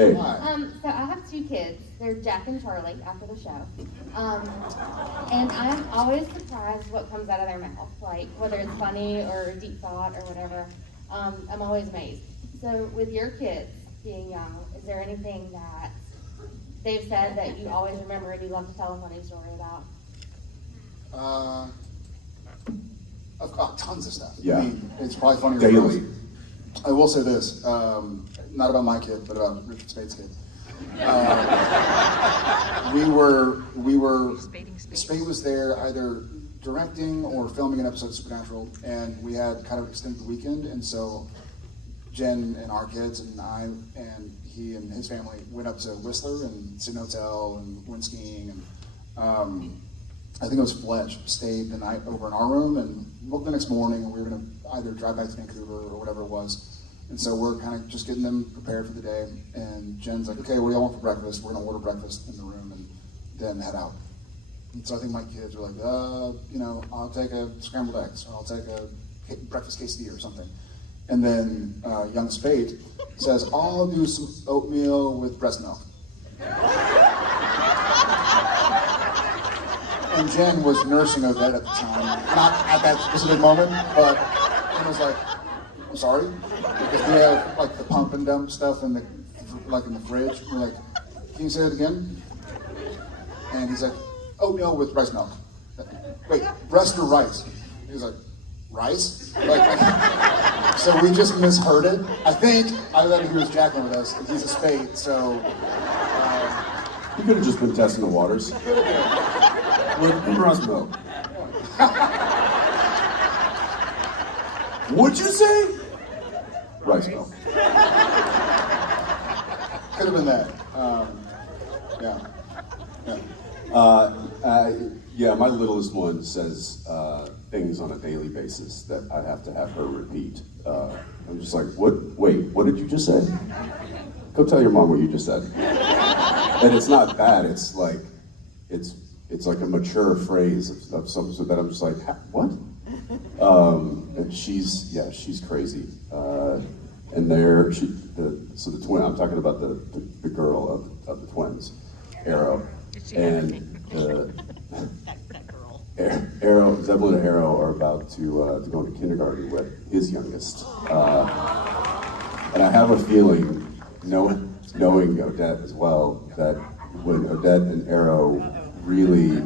Hey. So I have two kids. They're Jack and Charlie after the show. And I'm always surprised what comes out of their mouth, like whether it's funny or deep thought or whatever. I'm always amazed. So with your kids being young, is there anything that they've said that you always remember and you love to tell a funny story about? I've got tons of stuff. Yeah. I mean, it's probably funny. Daily. I will say this, not about my kid, but about Richard Speight's kid. Speight was there either directing or filming an episode of Supernatural, and we had kind of extended the weekend, and so Jen and our kids and I and he and his family went up to Whistler and Sydney Hotel and went skiing, and I think it was Fletch stayed the night over in our room, and woke the next morning, and we were going to either drive back to Vancouver or whatever it was. And so we're kind of just getting them prepared for the day. And Jen's like, okay, what do y'all want for breakfast? We're going to order breakfast in the room and then head out. And so I think my kids were like, I'll take a scrambled eggs, or I'll take a breakfast quesadilla or something. And then young Speight says, I'll do some oatmeal with breast milk. And Jen was nursing Odette at the time, not at that specific moment, but Jen was like, I'm sorry, because we have like the pump and dump stuff in the fridge. We're like, can you say it again? And he's like, oatmeal with rice milk. Wait, breast or rice? He was like, rice? So we just misheard it. I think I thought he was jacking with us. He's a Speight, so. You could have just been testing the waters. With breast milk. What'd you say? Rice milk. Could have been that. Yeah, my littlest one says things on a daily basis that I have to have her repeat. I'm just like, what? Wait, what did you just say? Go tell your mom what you just said. And it's not bad. It's like a mature phrase of some sort that I'm just like, what? And she's crazy. And so the twin, I'm talking about the girl of the twins, Errow, and Errow, Zebulon and Errow are about to go into kindergarten with his youngest. And I have a feeling, knowing Odette as well, that when Odette and Errow really,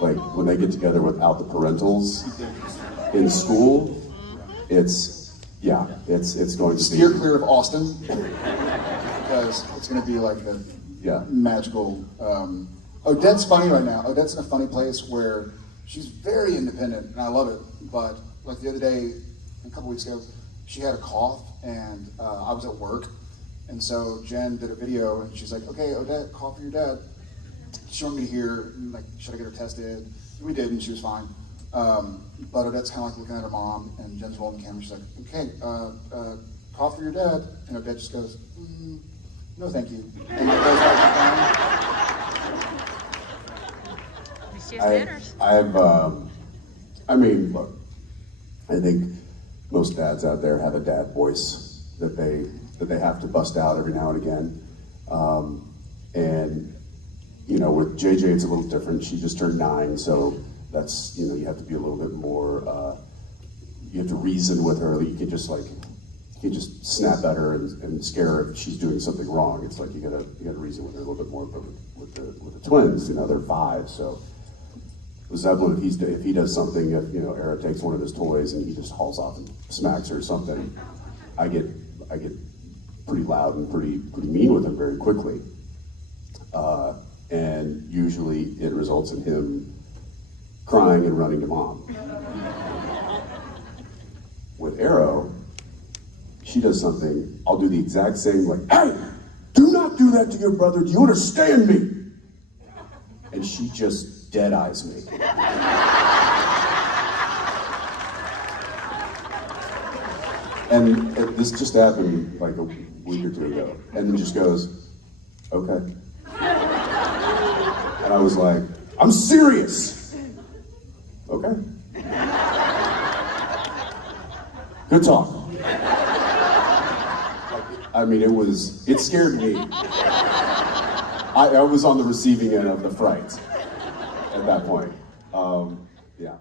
like when they get together without the parentals in school, it's going to steer clear of Austin because it's going to be like the magical. Odette's funny right now. Odette's in a funny place where she's very independent, and I love it. But like the other day, a couple weeks ago, she had a cough, and I was at work, and so Jen did a video, and she's like, "Okay, Odette, cough for your dad." She wanted me to hear, like, should I get her tested? We did, and she was fine. But Odette's kind of like looking at her mom, and Jen's rolling the camera. She's like, "Okay, cough for your dad," and Odette just goes, "No, thank you." And it goes back to look, I think most dads out there have a dad voice that they have to bust out every now and again. And with JJ, it's a little different. She just turned 9, so that's, you have to be a little bit more, you have to reason with her. You can just snap at her and scare her if she's doing something wrong. It's like you gotta reason with her a little bit more. But with the twins, they're 5, so with Zebulon, if he does something, if Era takes one of his toys and he just hauls off and smacks her or something, I get pretty loud and pretty mean with him very quickly. And usually it results in him crying and running to mom. With Errow, she does something, I'll do the exact same, like, "Hey, do not do that to your brother, do you understand me?" And she just dead eyes me. And this just happened like a week or 2 ago, and then just goes, "Okay." And I was like, "I'm serious." "Okay. Good talk." I mean, it scared me. I was on the receiving end of the fright at that point. Yeah.